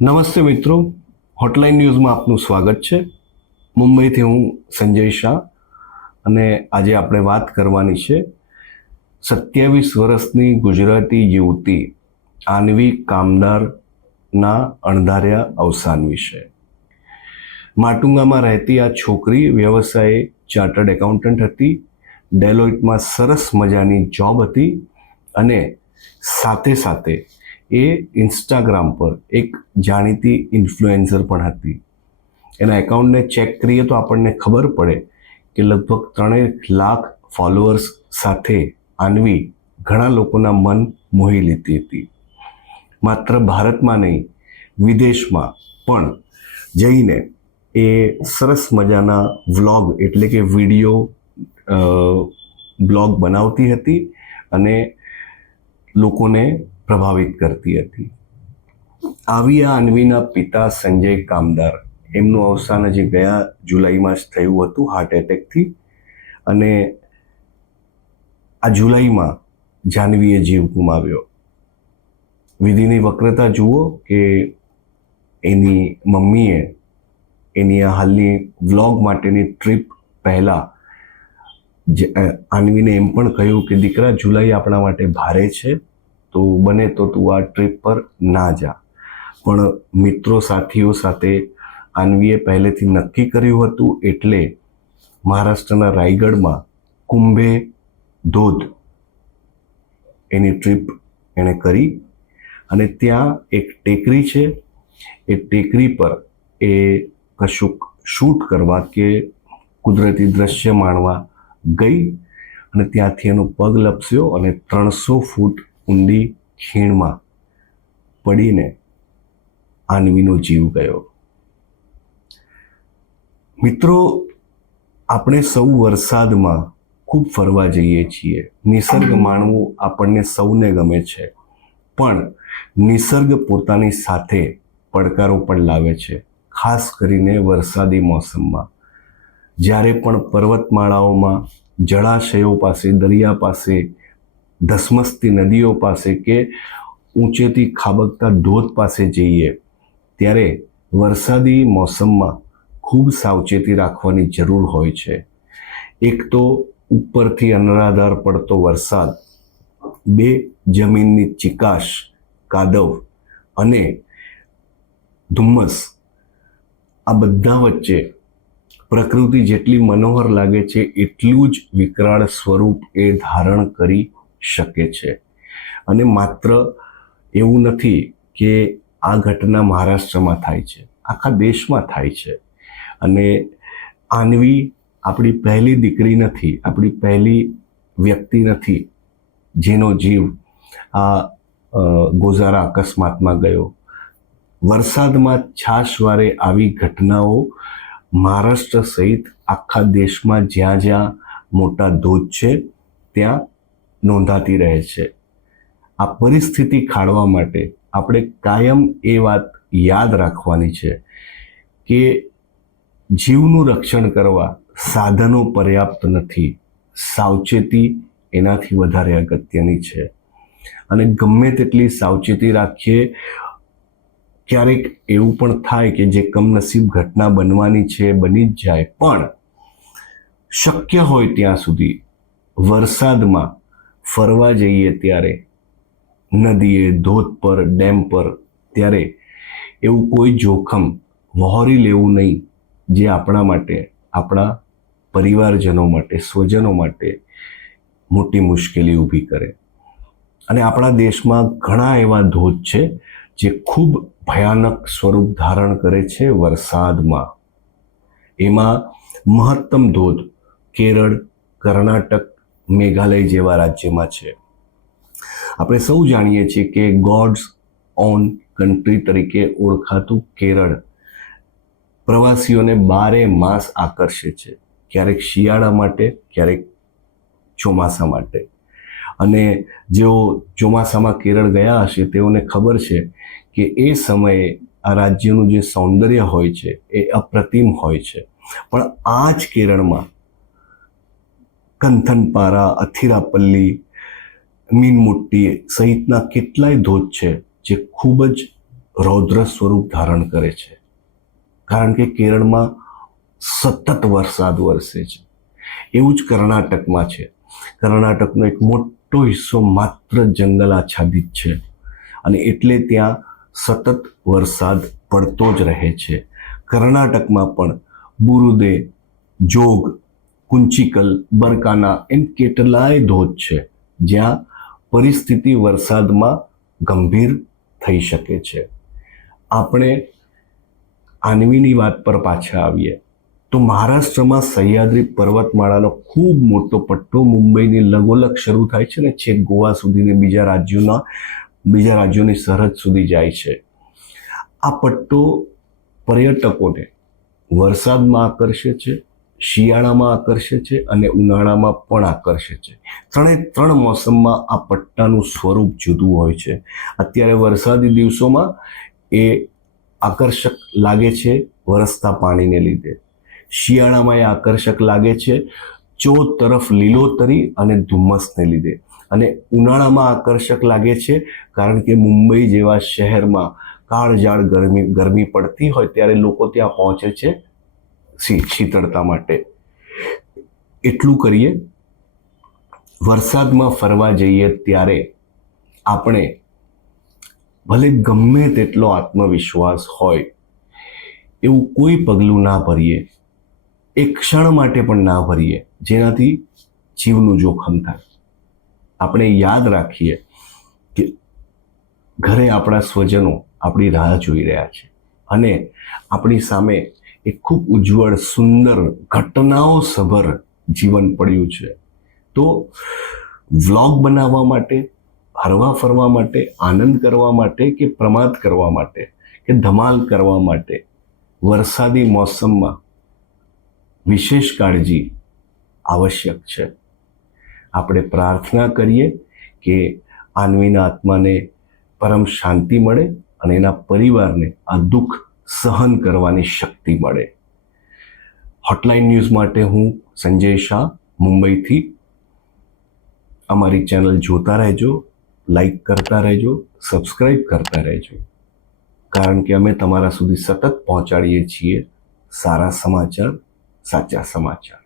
નમસ્તે મિત્રો, હોટલાઇન ન્યૂઝમાં આપનું સ્વાગત છે. મુંબઈથી હું સંજય શાહ અને આજે આપણે વાત કરવાની છે 27 વર્ષની ગુજરાતી યુવતી આન્વી કામદારના અણધાર્યા અવસાન વિશે. માટુંગામાં રહેતી આ છોકરી વ્યવસાયે ચાર્ટર્ડ એકાઉન્ટન્ટ હતી. ડેલોઇટમાં સરસ મજાની જોબ હતી અને સાથે સાથે એ ઇન્સ્ટાગ્રામ પર એક જાણીતી ઇન્ફ્લુએન્સર પણ હતી. એના એકાઉન્ટને ચેક કરીએ તો આપણને ખબર પડે કે લગભગ 3 લાખ ફોલોઅર્સ સાથે આન્વી ઘણા લોકોના મન મોહી લીધી હતી. માત્ર ભારતમાં નહીં, વિદેશમાં પણ જઈને એ સરસ મજાના વ્લોગ એટલે કે વિડીયો બ્લોગ બનાવતી હતી અને લોકોને પ્રભાવિત કરતી હતી. આવી આ અન્વીના પિતા સંજય કામદાર, એમનું અવસાન હજી ગયા જુલાઈમાં જ થયું હતું હાર્ટ એટેકથી. અને આ જુલાઈમાં જાહ્નવીએ જીવ ગુમાવ્યો. વિધિની વક્રતા જુઓ કે એની મમ્મીએ એની આ હાલની વ્લોગ માટેની ટ્રીપ પહેલાં આન્વીને એમ પણ કહ્યું કે દીકરા, જુલાઈ આપણા માટે ભારે છે, તો બને તો તું આ ટ્રીપ પર ના જા. પણ મિત્રો સાથીઓ સાથે આન્વીએ પહેલેથી નક્કી કર્યું હતું, એટલે મહારાષ્ટ્રના રાયગઢમાં કુંભે ધોધ એની ટ્રીપ એણે કરી અને ત્યાં એક ટેકરી છે, એ ટેકરી પર એ કશુંક શૂટ કરવા કે કુદરતી દ્રશ્ય માણવા ગઈ અને ત્યાંથી એનો પગ લપસ્યો અને 300 ફૂટ ઊંડી ખીણમાં પડીને આન્વીનો જીવ ગયો. મિત્રો, આપણે સૌ વરસાદમાં ખૂબ ફરવા જઈએ છીએ. નિસર્ગ માણવું આપણને સૌને ગમે છે, પણ નિસર્ગ પોતાની સાથે પડકારો પણ લાવે છે. ખાસ કરીને વરસાદી મોસમમાં જ્યારે પણ પર્વતમાળાઓમાં, જળાશયો પાસે, દરિયા પાસે, ધસમસતી નદીઓ પાસે કે ઊંચેથી ખાબકતા ધોધ પાસે જઈએ, ત્યારે વરસાદી મોસમમાં ખૂબ સાવચેતી રાખવાની જરૂર હોય છે. એક તો ઉપરથી અનરાધાર પડતો વરસાદ, 2 જમીનની ચીકાશ, કાદવ અને ધુમ્મસ, આ બધા વચ્ચે પ્રકૃતિ જેટલી મનોહર લાગે છે એટલું જ વિકરાળ સ્વરૂપ એ ધારણ કરી શકે છે. અને માત્ર એવું નથી કે આ ઘટના મહારાષ્ટ્રમાં થાય છે, આખા દેશમાં થાય છે. અને આન્વી આપણી પહેલી દીકરી નથી, આપણી પહેલી વ્યક્તિ નથી જેનો જીવ આ ગોઝારા અકસ્માતમાં ગયો. વરસાદમાં છાશવારે આવી ઘટનાઓ મહારાષ્ટ્ર સહિત આખા દેશમાં જ્યાં જ્યાં મોટા ધોધ છે ત્યાં નોંધાતી રહે છે. આ પરિસ્થિતિ ખાળવા માટે આપણે કાયમ એ વાત યાદ રાખવાની છે કે જીવનું રક્ષણ કરવા સાધનો પર્યાપ્ત નથી, સાવચેતી એનાથી વધારે અગત્યની છે. અને ગમે તેટલી સાવચેતી રાખીએ, ક્યારેક એવું પણ થાય કે જે કમનસીબ ઘટના બનવાની છે બની જ જાય. પણ શક્ય હોય ત્યાં સુધી વરસાદમાં ફરવા જઈએ ત્યારે નદીએ, ધોધ પર, ડેમ પર, ત્યારે એવું કોઈ જોખમ વહોરી લેવું નહીં જે આપણા માટે, આપણા પરિવારજનો માટે, સ્વજનો માટે મોટી મુશ્કેલી ઊભી કરે. અને આપણા દેશમાં ઘણા એવા ધોધ છે જે ખૂબ ભયાનક સ્વરૂપ ધારણ કરે છે વરસાદમાં. એમાં મહત્તમ ધોધ કેરળ, કર્ણાટક, મેઘાલય જેવા રાજ્યમાં છે. આપણે સૌ જાણીએ છીએ કે ગોડ્સ ઓન કન્ટ્રી તરીકે ઓળખાતું કેરળ પ્રવાસીઓને 12 માસ આકર્ષે છે, ક્યારેક શિયાળા માટે, ક્યારેક ચોમાસા માટે. અને જેઓ ચોમાસામાં કેરળ ગયા હશે તેઓને ખબર છે કે એ સમયે આ રાજ્યનું જે સૌંદર્ય હોય છે એ અપ્રતિમ હોય છે. પણ આ જ કેરળમાં કંથનપારા, અથિરાપલ્લી, મીનમુટ્ટી સહિતના કેટલાય ધોધ છે જે ખૂબ જ રૌદ્ર સ્વરૂપ ધારણ કરે છે, કારણ કે કેરળમાં સતત વરસાદ વરસે છે. એવું જ કર્ણાટકમાં છે. કર્ણાટકનો એક મોટો હિસ્સો માત્ર જંગલ આચ્છાદિત છે અને એટલે ત્યાં સતત વરસાદ પડતો જ રહે છે. કર્ણાટકમાં પણ બુરુદે, જોગ, કુંચિકલ, બરકાના એમ કેટલાય ધોધ છે જ્યાં પરિસ્થિતિ વરસાદમાં ગંભીર થઈ શકે છે. આપણે આન્વીની વાત પર પાછા આવીએ તો મહારાષ્ટ્રમાં સહ્યાદ્રી પર્વતમાળાનો ખૂબ મોટો પટ્ટો મુંબઈની લગોલગ શરૂ થાય છે ને છેક ગોવા સુધીને બીજા રાજ્યોની સરહદ સુધી જાય છે. આ પટ્ટો પર્યટકોને વરસાદમાં આકર્ષે છે, શિયાળામાં આકર્ષે છે અને ઉનાળામાં પણ આકર્ષે છે. ત્રણ મોસમમાં આ પટ્ટાનું સ્વરૂપ જુદું હોય છે. અત્યારે વરસાદી દિવસોમાં એ આકર્ષક લાગે છે વરસતા પાણીને લીધે. શિયાળામાં એ આકર્ષક લાગે છે તરફ લીલોતરી અને ધુમ્મસને લીધે. અને ઉનાળામાં આકર્ષક લાગે છે કારણ કે મુંબઈ જેવા શહેરમાં કાળઝાળ ગરમી પડતી હોય ત્યારે લોકો ત્યાં પહોંચે છે શીતળતા માટે. એટલું કરીએ, વરસાદમાં ફરવા જઈએ ત્યારે આપણે ભલે ગમે તેટલો આત્મવિશ્વાસ હોય એવું કોઈ પગલું ના ભરીએ, એક ક્ષણ માટે પણ ના ભરીએ જેનાથી જીવનું જોખમ થાય. આપણે યાદ રાખીએ કે ઘરે આપણા સ્વજનો આપણી રાહ જોઈ રહ્યા છે અને આપણી સામે એક ખૂબ ઉજ્જવળ, સુંદર, ઘટનાઓ સભર જીવન પડ્યું છે. તો વ્લોગ બનાવવા માટે, હરવા ફરવા માટે, આનંદ કરવા માટે કે પ્રમાદ કરવા માટે કે ધમાલ કરવા માટે વરસાદી મોસમમાં વિશેષ કાળજી આવશ્યક છે. આપણે પ્રાર્થના કરીએ કે આન્વીના આત્માને પરમ શાંતિ મળે અને એના પરિવારને આ દુઃખ સહન કરવાની શક્તિ મળે. હોટલાઇન ન્યૂઝ માટે હું સંજય શાહ, મુંબઈથી. અમારી ચેનલ જોતા રહેજો, લાઈક કરતા રહેજો, સબસ્ક્રાઈબ કરતા રહેજો, કારણ કે અમે તમારા સુધી સતત પહોંચાડીએ છીએ સારા સમાચાર, સાચા સમાચાર.